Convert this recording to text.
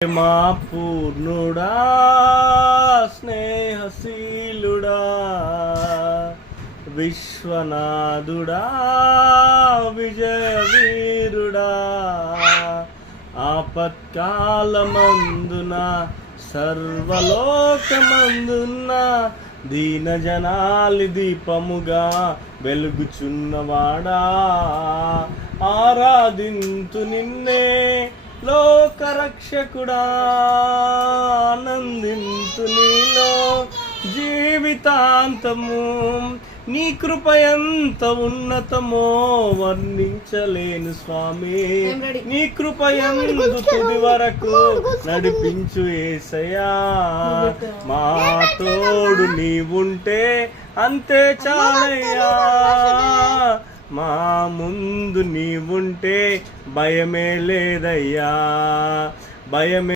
మా పూర్ణుడా స్నేహశీలుడా విశ్వనాథుడా విజయవీరుడా ఆపత్కాలమందున సర్వలోకమందున్న దీనజనాలి దీపముగా వెలుగుచున్నవాడా ఆరాధింతు నిన్నే లోకరక్షకుడా ఆనందింతు నీలో జీవితాంతము నీ కృప ఎంత ఉన్నతమో వర్ణించలేను స్వామి నీ కృప ఎందు తుది వరకు నడిపించు యేసయ్యా మా తోడు నీవుంటే అంతే చాలయ్యా మా ముందు నీవుంటే భయమే లేదయ్యా భయమే